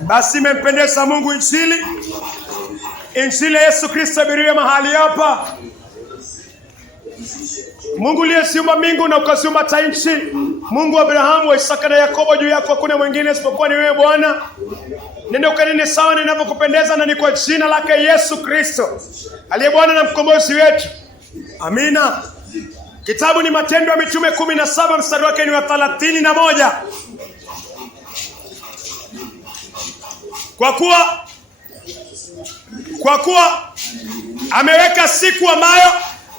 Basi imempendeza Mungu injili ya Yesu Kristo ibiriwe mahali hapa. Mungu aliyeziumba mbingu na ukaziumba nchi, Mungu wa Abrahamu, wa Isaka na Yakobo, juu yako hakuna mwingine isipokuwa ni wewe Bwana. Nenda ukanene sawa ninapokupendeza, na ni kwa jina lake Yesu Kristo aliye Bwana na mkombozi wetu. Amina. Kitabu ni Matendo ya Mitume 17 mstari wake ni wa 31. Kwa kuwa ameweka siku ambayo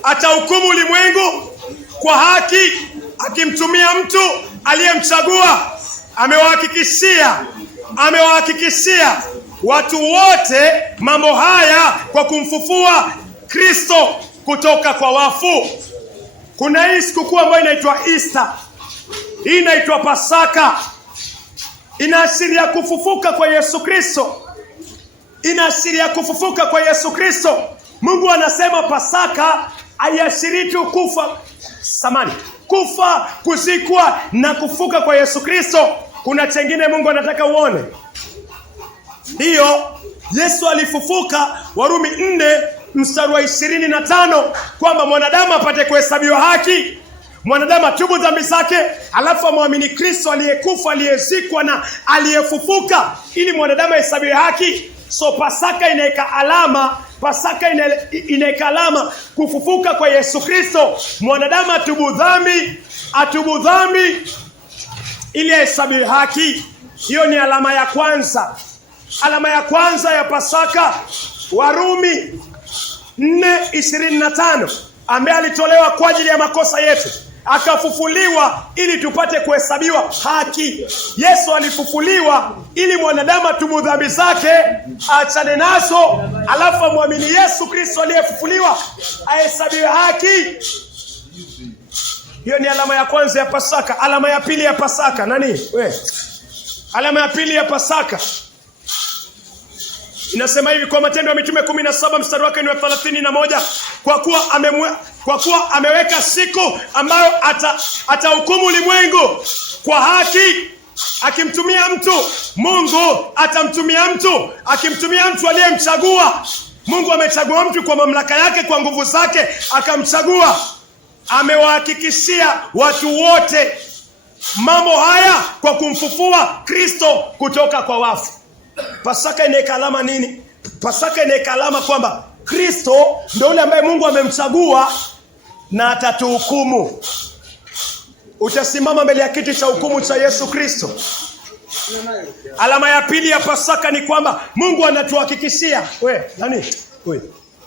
atahukumu ulimwengu kwa haki, akimtumia mtu aliyemchagua. Amewahakikishia watu wote mambo haya kwa kumfufua Kristo kutoka kwa wafu. Kuna hii sikukuu ambayo inaitwa Easter. Hii inaitwa Pasaka. Inaashiria kufufuka kwa Yesu Kristo. Mungu anasema Pasaka haiashirii tu kufa, kuzikwa na kufuka kwa Yesu Kristo. Kuna chengine Mungu anataka uone. Ndiyo, Yesu alifufuka, Warumi 4 mstari wa 25, kwamba mwanadamu apate kuhesabiwa haki, mwanadamu atubu dhambi zake, alafu amwamini Kristo aliyekufa, aliyezikwa na aliyefufuka, ili mwanadamu ahesabiwe haki. So Pasaka inaeka alama kufufuka kwa Yesu Kristo. Mwanadamu atubu dhambi ili ahesabiwe haki. Hiyo ni alama ya kwanza. Alama ya kwanza ya Pasaka, Warumi 4:25, ambaye alitolewa kwa ajili ya makosa yetu, akafufuliwa ili tupate kuhesabiwa haki. Yesu alifufuliwa ili mwanadamu atubu dhambi zake, aachane nazo, alafu amwamini Yesu Kristo aliyefufuliwa, ahesabiwe haki. Hiyo ni alama ya kwanza ya Pasaka. Alama ya pili ya Pasaka nani? Alama ya pili ya Pasaka inasema hivi kwa Matendo ya Mitume 17 mstari wake ni wa 31, kwa kuwa ameweka siku ambayo atahukumu ulimwengu kwa haki, akimtumia mtu. Mungu atamtumia mtu, akimtumia mtu aliyemchagua. Mungu amechagua mtu kwa mamlaka yake, kwa nguvu zake akamchagua. Amewahakikishia watu wote mambo haya kwa kumfufua Kristo kutoka kwa wafu. Pasaka inaeka alama nini? Pasaka inaeka alama kwamba Kristo ndio yule ambaye Mungu amemchagua na atatuhukumu. Utasimama mbele ya kiti cha hukumu cha Yesu Kristo. Alama ya pili ya Pasaka ni kwamba Mungu anatuhakikishia.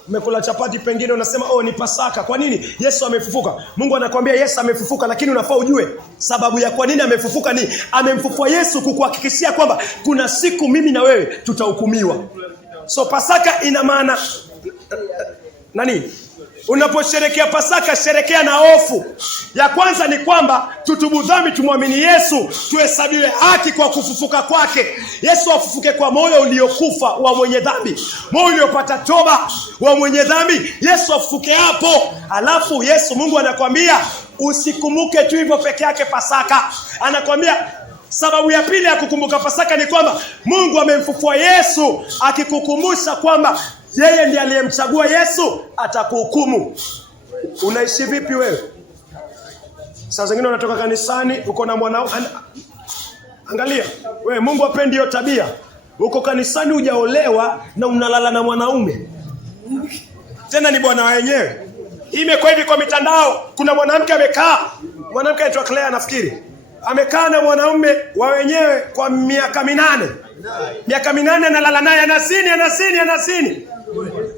Umekula chapati pengine unasema ni Pasaka. Kwa nini? Yesu amefufuka. Mungu anakuambia Yesu amefufuka, lakini unafaa ujue sababu ya kwa nini amefufuka ni amemfufua Yesu kukuhakikishia kwamba kuna siku mimi na wewe tutahukumiwa. So Pasaka ina maana nani? Unaposherekea Pasaka, sherekea na hofu. Ya kwanza ni kwamba tutubu dhambi, tumwamini Yesu, tuhesabiwe haki kwa kufufuka kwake. Yesu afufuke kwa moyo uliokufa wa mwenye dhambi, moyo uliopata toba wa mwenye dhambi. Yesu afufuke hapo. Alafu Mungu anakuambia usikumbuke tu hivyo peke yake Pasaka. Anakuambia sababu ya pili ya kukumbuka Pasaka ni kwamba Mungu amemfufua Yesu, akikukumbusha kwamba yeye ndiye aliyemchagua Yesu atakuhukumu. Unaishi vipi wewe? Saa zingine unatoka kanisani, uko na mwanao. Angalia, wewe Mungu hapendi hiyo tabia. Uko kanisani hujaolewa na unalala na mwanaume. Tena ni bwana wenyewe. Imekuwa hivi kwa mitandao. Kuna mwanamke amekaa, mwanamke anaitwa Claire nafikiri. Amekaa na mwanaume wa wenyewe kwa miaka 8. Miaka 8 analala naye, anazini.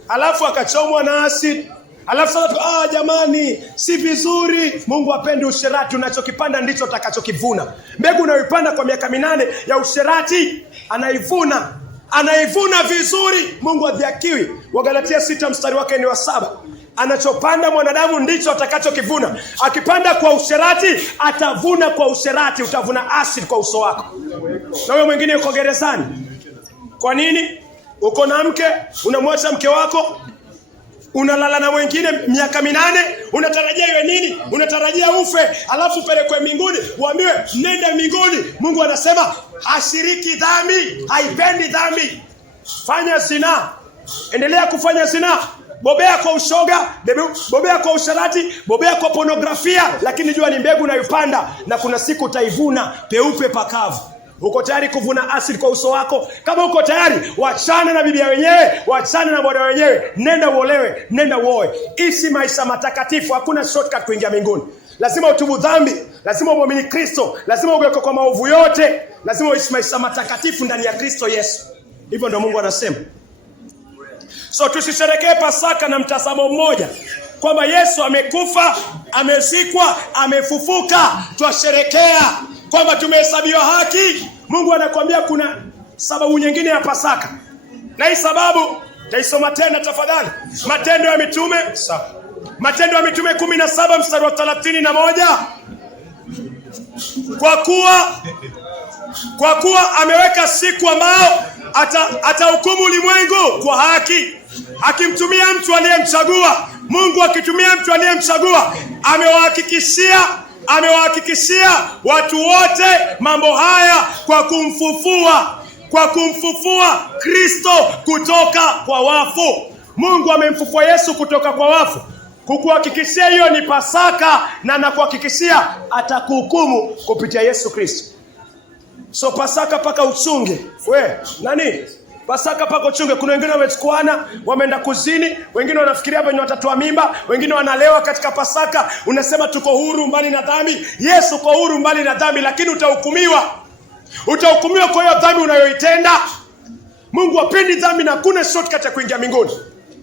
Alafu akachomwa na acid. Alafu sasa jamani, si vizuri. Mungu hapendi usherati. Unachokipanda ndicho utakachokivuna. Mbegu unayoipanda kwa miaka 8 ya usherati, anaivuna vizuri. Mungu hadhihakiwi. Wagalatia 6 mstari wake ni wa 7. Anachopanda mwanadamu ndicho atakachokivuna. Akipanda kwa usherati, atavuna kwa usherati. Utavuna acid kwa uso wako. Na wewe mwingine uko gerezani. Kwa nini? Uko na mke, unamwacha mke wako, Unalala na mwingine miaka 8, unatarajia iwe nini? Unatarajia ufe, alafu pelekwe mbinguni, uambiwe nenda mbinguni. Mungu anasema hashiriki dhambi, haipendi dhambi. Fanya zina, endelea kufanya zina, bobea kwa ushoga, bobea kwa usharati, bobea kwa pornografia, lakini jua ni mbegu unayopanda na kuna siku utaivuna peupe pakavu. Uko tayari kuvuna asili kwa uso wako? Kama uko tayari, wachana na bibia wenyewe, wachana na bwana wenyewe, nenda uolewe, nenda uoe. Ishi maisha matakatifu, hakuna shortcut kuingia mbinguni. Lazima utubu dhambi, lazima umwamini Kristo, lazima ugeuke kwa maovu yote, lazima uishi maisha matakatifu ndani ya Kristo Yesu. Hivyo ndio Mungu anasema. So tusisherekee Pasaka na mtazamo mmoja kwamba Yesu amekufa, amezikwa, amefufuka. Twasherekea kwamba tumehesabiwa haki. Mungu anakuambia kuna sababu nyingine ya Pasaka. Na hii sababu taisoma tena tafadhali. Matendo ya Mitume 17 mstari wa 31. Kwa kuwa ameweka siku ambao atahukumu ulimwengu kwa haki, akimtumia mtu aliyemchagua. Mungu akitumia mtu aliyemchagua, amewahakikishia watu wote mambo haya kwa kumfufua Kristo kutoka kwa wafu. Mungu amemfufua Yesu kutoka kwa wafu. Kukuhakikishia hiyo ni Pasaka, na nakuhakikishia atakuhukumu kupitia Yesu Kristo. So Pasaka paka uchunge. Pasaka paka uchunge. Kuna wengine wamechukuana, wameenda kuzini, wengine wanafikiria venye watatoa mimba, wengine wanalewa katika Pasaka. Unasema tuko huru mbali na dhambi. Yesu uko huru mbali na dhambi, lakini utahukumiwa. Utahukumiwa kwa hiyo dhambi unayoitenda. Mungu hapendi dhambi na hakuna shortcut ya kuingia mbinguni.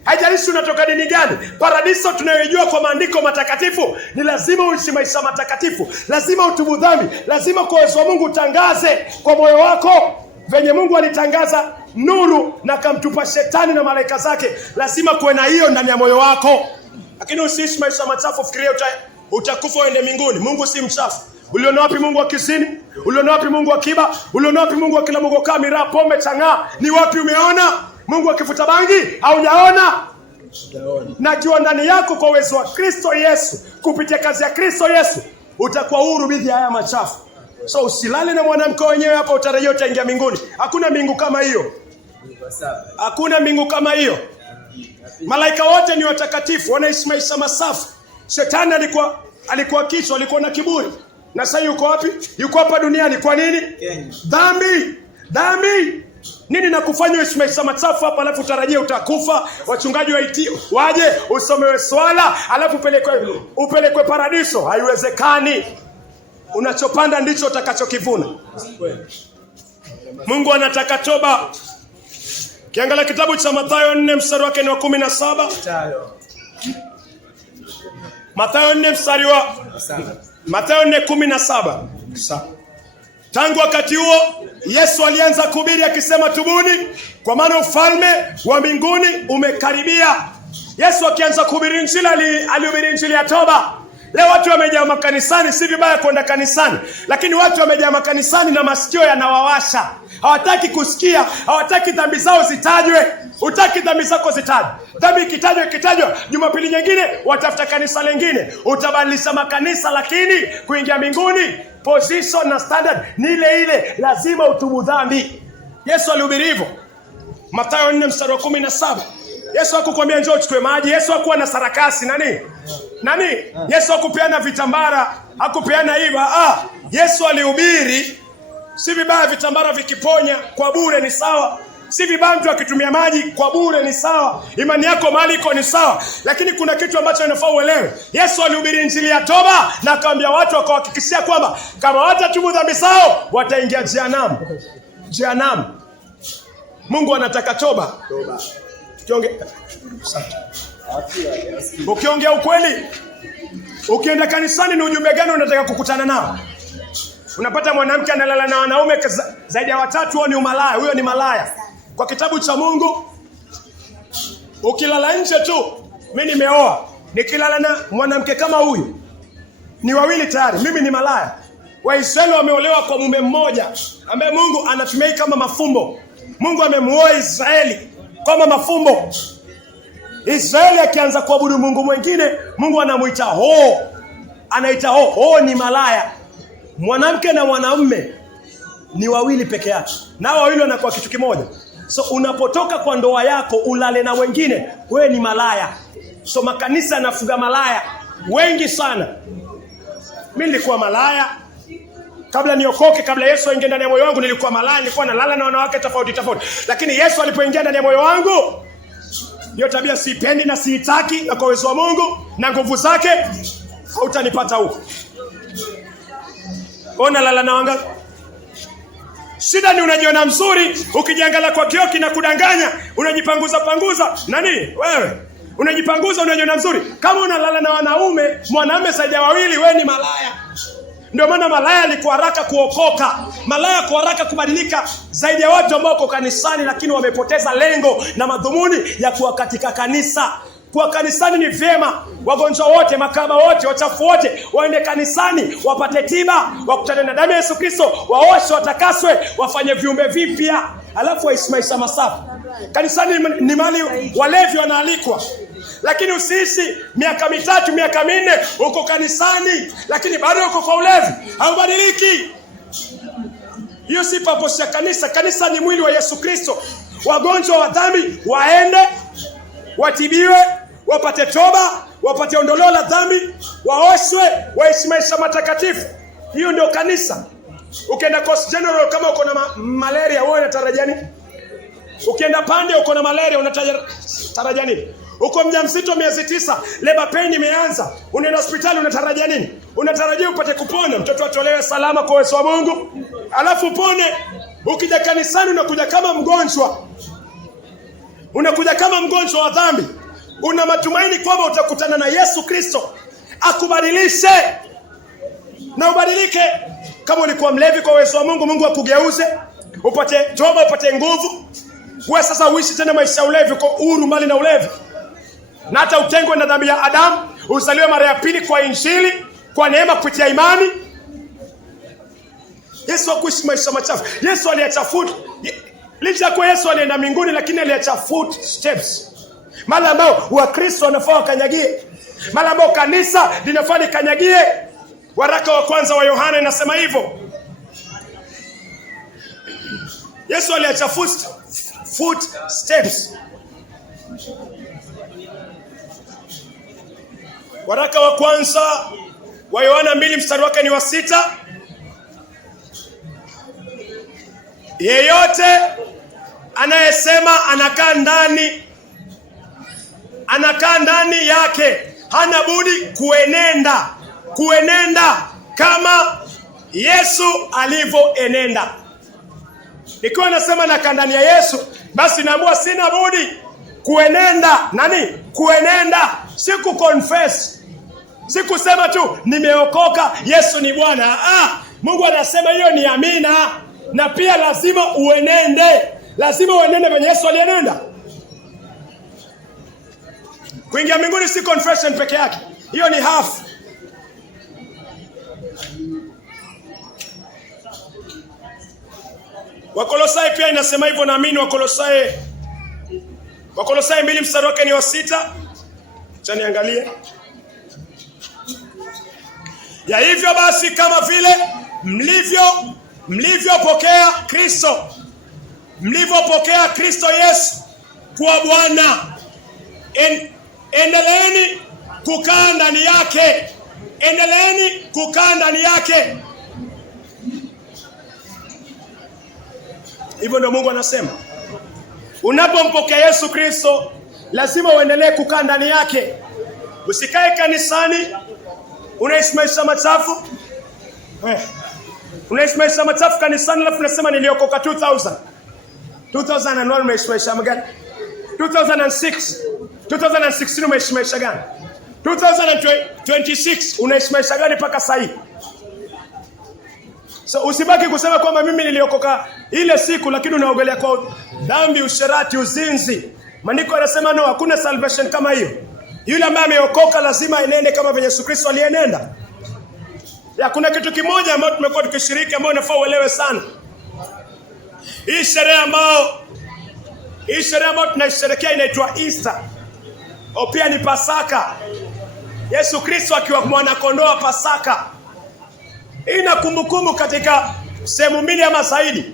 Haijalishi unatoka dini gani. Paradiso tunayojua kwa maandiko matakatifu ni lazima uishi maisha matakatifu. Lazima utubu dhambi. Lazima kwa uwezo wa Mungu utangaze kwa moyo wako venye Mungu alitangaza nuru na kamtupa shetani na malaika zake. Lazima kuwe na hiyo ndani ya moyo wako. Lakini usiishi maisha machafu fikiria utakufa uende mbinguni. Mungu si mchafu. Uliona wapi Mungu wa kizini? Uliona wapi Mungu wa kiba? Uliona wapi Mungu wa kila Mungu kamera pombe chang'aa? Ni wapi umeona? Mungu akifuta bangi haujaona? Na kiwa ndani yako kwa uwezo wa Kristo Yesu, kupitia kazi ya Kristo Yesu, utakuwa huru dhidi ya haya machafu. So usilale na mwanamke wenyewe hapa utarejea utaingia mbinguni. Hakuna mbingu kama hiyo. Hakuna mbingu kama hiyo. Malaika wote ni watakatifu, wanaishi maisha masafi. Shetani alikuwa kichwa, alikuwa na kiburi. Na sasa yuko wapi? Yuko hapa duniani. Kwa nini? Dhambi. Nini nakufanya uishi maisha machafu hapa alafu utarajia utakufa? Wachungaji waje usomewe swala alafu upelekwe paradiso? Haiwezekani. Unachopanda ndicho utakachokivuna. Mungu anataka toba. Kiangalia kitabu cha Mathayo 4 mstari wake ni wa 17. Mathayo 4 mstari wa Mathayo 4:17. Tangu wakati huo Yesu alianza kuhubiri akisema, tubuni kwa maana ufalme wa mbinguni umekaribia. Yesu akianza kuhubiri injili alihubiri injili ya toba. Leo watu wamejaa makanisani, si vibaya kwenda kanisani, lakini watu wamejaa makanisani na masikio yanawawasha. Hawataki kusikia, hawataki dhambi zao zitajwe. Utaki dhambi zako zitajwe. Dhambi ikitajwa, Jumapili nyingine watafuta kanisa lingine. Utabadilisha makanisa, lakini kuingia mbinguni position na standard ni ile ile. Lazima utubu dhambi. Yesu alihubiri hivyo. Mathayo 4 mstari wa 17. Yesu hakukwambia njoo uchukue maji. Yesu hakuwa na sarakasi nani? Yesu hakupeana vitambara, hakupeana hiva. Yesu alihubiri. Si vibaya vitambara vikiponya kwa bure, ni sawa. Si vibaya mtu akitumia maji kwa bure, ni sawa. Imani yako mahali iko ni sawa. Lakini kuna kitu ambacho inafaa uelewe. Yesu alihubiri injili ya toba na akaambia watu, akawahakikishia kwamba kama watatubu dhambi zao wataingia jehanamu. Mungu anataka toba. Ukiongea ukweli, ukienda kanisani, ni ujumbe gani unataka kukutana nao? Unapata mwanamke analala na wanaume zaidi ya 3, huo ni umalaya. Huyo ni malaya. Kwa kitabu cha Mungu, ukilala nje tu, mimi nimeoa, nikilala na mwanamke kama huyu, ni 2 tayari, mimi ni malaya. Waisraeli wameolewa kwa mume mmoja ambaye Mungu anatumia kama mafumbo. Mungu amemuoa Israeli kama mafumbo. Israeli akianza kuabudu mungu mwingine, Mungu anamuita Ho. Anaita Ho. Ho ni malaya. Mwanamke na mwanamume ni wawili peke yake, na wawili wanakuwa kitu kimoja. So unapotoka kwa ndoa yako ulale na wengine, wewe ni malaya. So makanisa yanafuga malaya wengi sana. Mimi nilikuwa malaya kabla niokoke, kabla Yesu aingie ndani ya moyo wangu nilikuwa malaya, nilikuwa nalala na wanawake tofauti tofauti. Lakini Yesu alipoingia ndani ya moyo wangu, hiyo tabia siipendi na siitaki, na kwa uwezo wa Mungu na nguvu zake hautanipata huko. Ona lala na wanga. Shida ni unajiona mzuri, ukijiangalia kwa kioo kinakudanganya, unajipanguza nani? Wewe unajipanguza, unajiona mzuri. Kama unalala na wanaume, mwanamume zaidi ya wawili, wewe ni malaya. Ndio maana malaya alikuwa haraka kuokoka, malaya kwa haraka kubadilika zaidi ya watu ambao wako kanisani lakini wamepoteza lengo na madhumuni ya kuwa katika kanisa. Kwa kanisani ni vyema wagonjwa wote, makaba wote, wachafu wote waende kanisani, wapate tiba, wakutane na damu ya Yesu Kristo, waoshwe, watakaswe, wafanye viumbe vipya, alafu waishi maisha masafi. Kanisani ni mahali walevi wanaalikwa. Lakini usiishi miaka 3, miaka 4 uko kanisani lakini bado uko kwa ulevi, haubadiliki. Hiyo si purpose ya kanisa. Kanisa ni mwili wa Yesu Kristo. Wagonjwa wa dhambi waende, watibiwe, wapate toba, wapate ondoleo la dhambi, waoshwe, waishi maisha matakatifu. Hiyo ndio kanisa. Ukienda Coast General kama uko na malaria, wewe unatarajia nini? Ukienda Pande uko na malaria, unatarajia nini? Uko mjamzito miezi 9, labor pain imeanza, unaenda hospitali, unatarajia nini? Unatarajia upate kupona, mtoto atolewe salama kwa uwezo wa Mungu, alafu upone. Ukija kanisani unakuja kama mgonjwa. Unakuja kama mgonjwa wa dhambi. Una matumaini kwamba utakutana na Yesu Kristo akubadilishe na ubadilike. Kama ulikuwa mlevi, kwa uwezo wa Mungu, Mungu akugeuze, upate toba, upate nguvu. Wewe sasa uishi tena maisha ya ulevi, uko huru mbali na ulevi. Na hata utengwe na dhambi ya Adamu, uzaliwe mara ya pili kwa Injili, kwa neema kupitia imani. Yesu hakuishi maisha machafu. Yesu aliacha foot. Licha kwa Yesu alienda mbinguni, lakini aliacha foot steps. Mahali ambao Wakristo wanafaa wakanyagie. Mahali ambao kanisa linafaa likanyagie. Waraka wa kwanza wa Yohana inasema hivyo. Yesu aliacha foot steps. Waraka wa kwanza wa Yohana 2 mstari wake ni wa 6. Yeyote anayesema anakaa ndani yake hana budi kuenenda kama Yesu alivyoenenda. Ikiwa nasema nakaa ndani ya Yesu, basi naamua sina budi kuenenda. Kuenenda, si kuconfess. Si kusema tu nimeokoka, Yesu ni Bwana. Mungu anasema hiyo ni amina. Na pia lazima uenende. Lazima uenende venye Yesu alienenda. Kuingia mbinguni si confession peke yake. Hiyo ni half. Wakolosai pia inasema hivyo, naamini Wakolosai 2 mstari wake ni wa 6. Acha niangalie. Ya hivyo basi, kama vile mlivyopokea Kristo Yesu kuwa Bwana, endeleeni kukaa ndani yake. Endeleeni kukaa ndani yake. Hivyo ndio Mungu anasema. Unapompokea Yesu Kristo, lazima uendelee kukaa ndani yake. Usikae kanisani unaishi maisha machafu. Unaishi maisha machafu kanisani, alafu unasema niliokoka 2001 umeishi maisha gani? 2016 umeishi maisha gani? 2026 unaishi maisha gani mpaka sasa hivi? So usibaki kusema kwamba mimi niliokoka ile siku, lakini unaogelea kwa dhambi, usherati, uzinzi. Maandiko yanasema no, hakuna salvation kama hiyo. Yule ambaye ameokoka lazima enende kama vile Yesu Kristo alienenda. Kuna kitu kimoja ambacho tumekuwa tukishiriki ambao unafaa uelewe sana. Hii sherehe ambayo tunaisherehekea inaitwa Easter. Pia ni Pasaka. Yesu Kristo akiwa mwana kondoo Pasaka. Ina kumbukumbu katika sehemu mbili ama zaidi.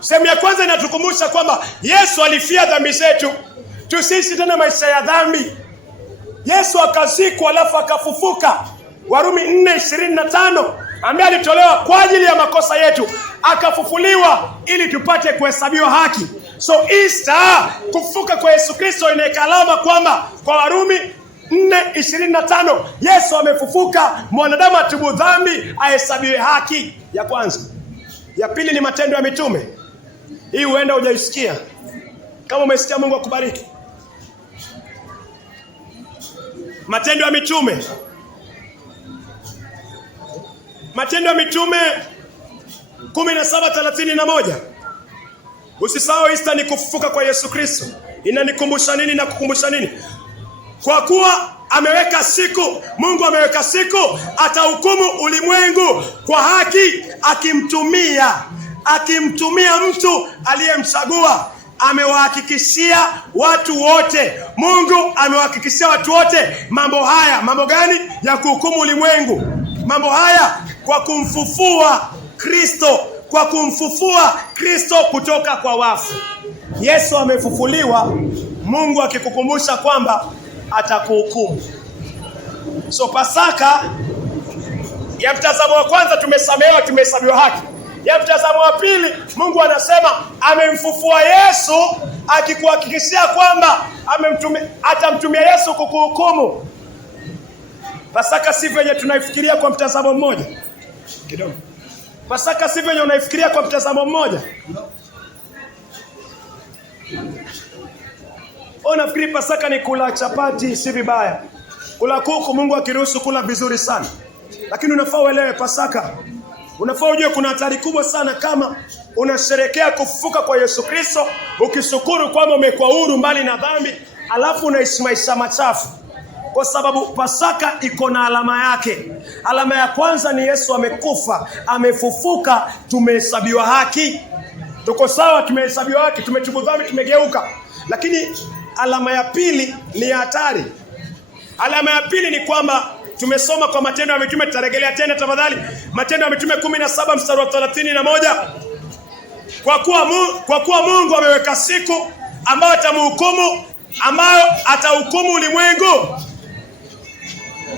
Sehemu ya kwanza inatukumbusha kwamba Yesu alifia dhambi zetu, tusiishi tena maisha ya dhambi. Yesu akazikwa alafu akafufuka. Warumi 4:25 ambaye alitolewa kwa ajili ya makosa yetu, akafufuliwa ili tupate kuhesabiwa haki. So Easter, kufufuka kwa Yesu Kristo, inaweka alama kwamba kwa Warumi 4:25 Yesu amefufuka, mwanadamu atubu dhambi, ahesabiwe haki. Ya kwanza. Ya pili ni Matendo ya Mitume. Hii huenda hujaisikia. Kama umesikia, Mungu akubariki. Matendo ya Mitume. Matendo ya Mitume 17:31. Usisahau Easter ni kufufuka kwa Yesu Kristo. Inanikumbusha nini na kukumbusha nini? Kwa kuwa ameweka siku, Mungu ameweka siku, atahukumu ulimwengu kwa haki, akimtumia mtu aliyemchagua. Amewahakikishia watu wote. Mungu amewahakikishia watu wote mambo haya. Mambo gani? Ya kuhukumu ulimwengu. Mambo haya kwa kumfufua Kristo, kwa kumfufua Kristo kutoka kwa wafu. Yesu amefufuliwa, Mungu akikukumbusha kwamba atakuhukumu. So Pasaka, ya mtazamo wa kwanza tumesamehewa, tumehesabiwa haki. Ya mtazamo wa pili, Mungu anasema amemfufua Yesu, akikuhakikishia kwamba atamtumia Yesu kukuhukumu. Pasaka si venye tunaifikiria kwa mtazamo mmoja. Kidogo. Pasaka si venye unaifikiria kwa mtazamo mmoja. Unafikiri Pasaka ni kula chapati, si vibaya. Kula kuku, Mungu akiruhusu kula vizuri sana. Lakini unafaa uelewe Pasaka, unafaa ujue kuna hatari kubwa sana kama unasherekea kufufuka kwa Yesu Kristo, ukishukuru kwamba umekuwa huru mbali na dhambi, alafu unaishi maisha machafu. Kwa sababu Pasaka iko na alama yake. Alama ya kwanza ni Yesu amekufa, amefufuka, tumehesabiwa haki. Tuko sawa, tumehesabiwa haki, tumetubu dhambi, tumegeuka. Lakini alama ya pili ni hatari. Alama ya pili ni kwamba tumesoma kwa Matendo ya Mitume, tutarejelea tena tafadhali. Matendo ya Mitume 17:31. Kwa kuwa Mungu ameweka siku ambayo atahukumu ulimwengu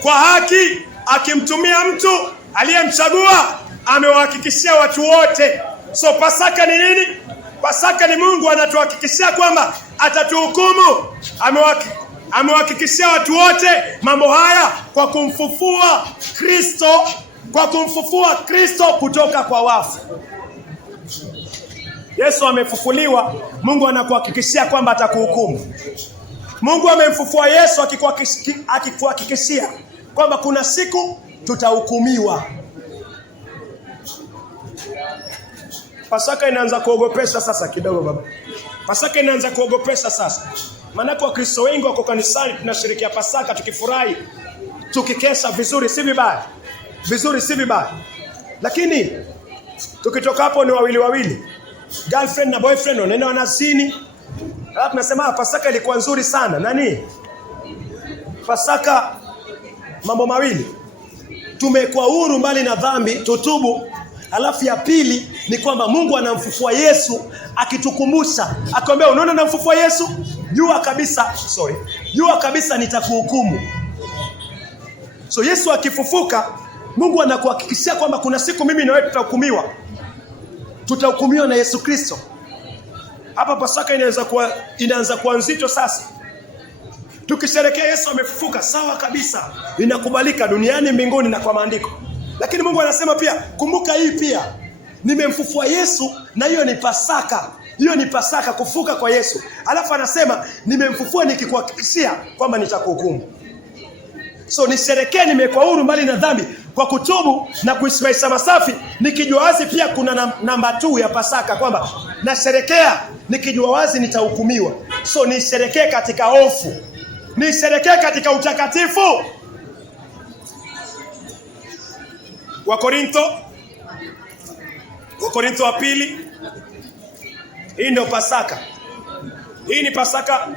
kwa haki, akimtumia mtu aliyemchagua. Amewahakikishia watu wote. So Pasaka ni nini? Pasaka ni Mungu anatuhakikishia kwamba atatuhukumu. Amewahakikishia watu wote mambo haya kwa kumfufua Kristo kutoka kwa wafu. Yesu amefufuliwa, Mungu anakuhakikishia kwamba atakuhukumu. Mungu amemfufua Yesu akikuhakikishia kwamba kuna siku tutahukumiwa. Pasaka inaanza kuogopesha sasa kidogo baba. Pasaka inaanza kuogopesha sasa. Maana kwa Kristo wengi wako kanisani, tunashirikia Pasaka tukifurahi, tukikesha vizuri, si vibaya. Vizuri si vibaya. Lakini tukitoka hapo ni wawili. Girlfriend na boyfriend wanaenda wanazini. Alafu tunasema Pasaka ilikuwa nzuri sana. Nani? Pasaka mambo mawili. Tumekuwa huru mbali na dhambi, tutubu. Alafu ya pili ni kwamba Mungu anamfufua Yesu, akitukumbusha, akwambia unaona namfufua Yesu, jua kabisa nitakuhukumu. So Yesu akifufuka, Mungu anakuhakikishia kwamba kuna siku mimi na wewe tutahukumiwa. Tutahukumiwa na Yesu Kristo. Hapa Pasaka inaanza kuwa nzito sasa. Tukisherehekea Yesu amefufuka, sawa kabisa, inakubalika duniani, mbinguni na kwa maandiko. Lakini Mungu anasema pia, kumbuka hii pia, nimemfufua Yesu, na hiyo ni Pasaka. Hiyo ni Pasaka, kufufuka kwa Yesu. Alafu anasema nimemfufua nikikuhakikishia kwamba nitakuhukumu. So nisherekee nimekuwa huru mbali na dhambi kwa kutubu na kuishi maisha masafi, nikijua wazi pia kuna namba 2 ya Pasaka kwamba nasherekea nikijua wazi nitahukumiwa. So nisherekee katika hofu, nisherekee katika utakatifu. Wakorintho wa pili. Hii ndio Pasaka. Hii ni Pasaka.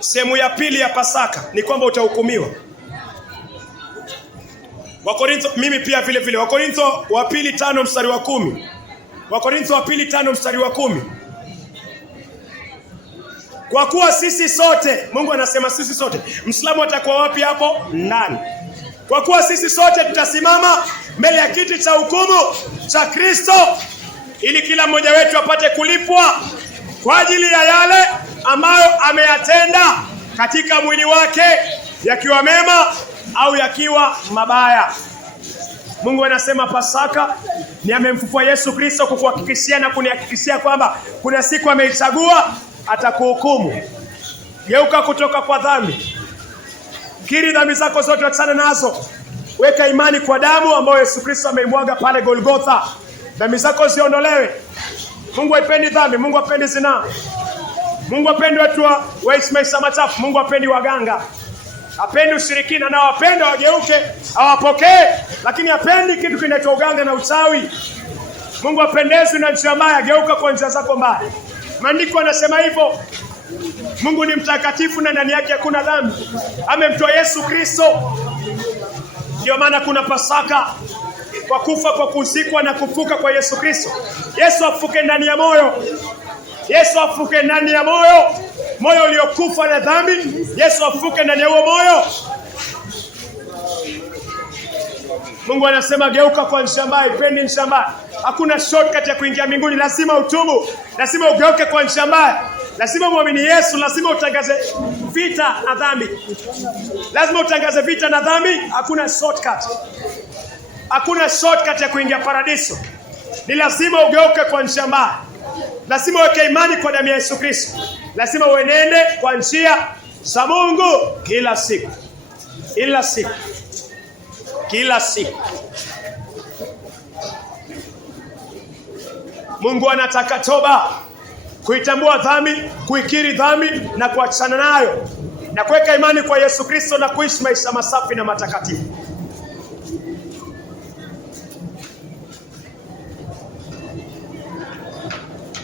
Sehemu ya pili ya Pasaka ni kwamba utahukumiwa. Wakorintho, mimi pia vile vile. Wakorintho wa pili 5 mstari wa 10. Wakorintho wa pili 5 mstari wa 10. Kwa kuwa sisi sote, Mungu anasema sisi sote. Mslamu atakuwa wapi hapo? Ndani. Kwa kuwa sisi sote tutasimama mbele ya kiti cha hukumu cha Kristo, ili kila mmoja wetu apate kulipwa kwa ajili ya yale ambayo ameyatenda katika mwili wake, yakiwa mema au yakiwa mabaya. Mungu anasema Pasaka ni amemfufua Yesu Kristo kukuhakikishia na kunihakikishia kwamba kuna siku ameichagua atakuhukumu. Geuka kutoka kwa dhambi. Kiri dhambi zako zote, achana nazo. Weka imani kwa damu ambayo Yesu Kristo ameimwaga pale Golgotha. Dhambi zako ziondolewe. Mungu haipendi dhambi, Mungu hapendi zinaa. Mungu hapendi watu waishi maisha machafu, Mungu hapendi waganga. Hapendi ushirikina, na wapenda wageuke, awapokee, lakini hapendi kitu kinaitwa uganga na uchawi. Mungu hapendezwi na njia mbaya, geuka kwa njia zako mbaya. Maandiko yanasema hivyo. Mungu ni mtakatifu na ndani yake hakuna dhambi. Amemtoa Yesu Kristo. Ndio maana kuna Pasaka, kwa kufa, kwa kuzikwa na kufuka kwa Yesu Kristo. Yesu afuke ndani ya moyo. Yesu afuke ndani ya moyo. Moyo uliokufa na dhambi, Yesu afuke ndani ya huo moyo. Mungu anasema geuka kwa njia mbaya, ipendi njia mbaya. Hakuna shortcut ya kuingia mbinguni, lazima utubu. Lazima ugeuke kwa njia mbaya. Lazima muamini Yesu, lazima utangaze vita na dhambi. Lazima utangaze vita na dhambi, hakuna shortcut. Hakuna shortcut ya kuingia paradiso. Ni lazima ugeuke kwa njia mbaya. Lazima uweke imani kwa damu ya Yesu Kristo. Lazima uenende kwa njia za Mungu kila siku. Kila siku. Kila siku. Mungu anataka toba, kuitambua dhambi, kuikiri dhambi na kuachana nayo, na kuweka imani kwa Yesu Kristo na kuishi maisha masafi na matakatifu.